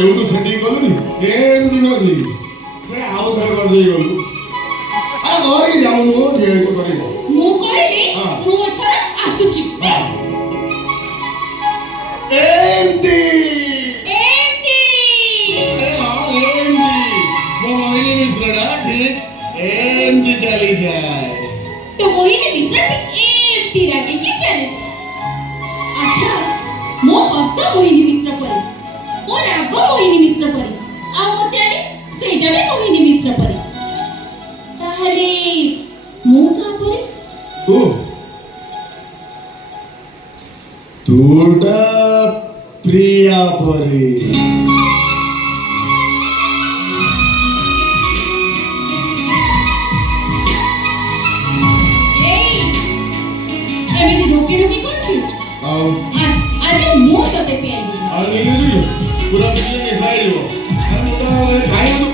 એવું સેટિંગ કરું ને એમથી કરી આવું ઘર કરી દઈ ગયું આ ઘરે જાઉં જે કરી ମୁଁ କହିଲି ମୁଁ ଏଥର ଆସୁଛି ଏମତି ଏମତି ଏମତି ଚାଲିଯାଏ तो मोहिनी मिश्रा पे एमती रागे की चले अच्छा मो हस मोहिनी मिश्रा परी मो राग मोहिनी मिश्रा परी आ मो चले सेटा भी मोहिनी मिश्रा परी ताहले मो का परी तूटा प्रिया परी एमिति ढोके ढोके कोन पियो आज मो तते पियाई पूरा मिले मिसाइल हो हम मोटा खाए तो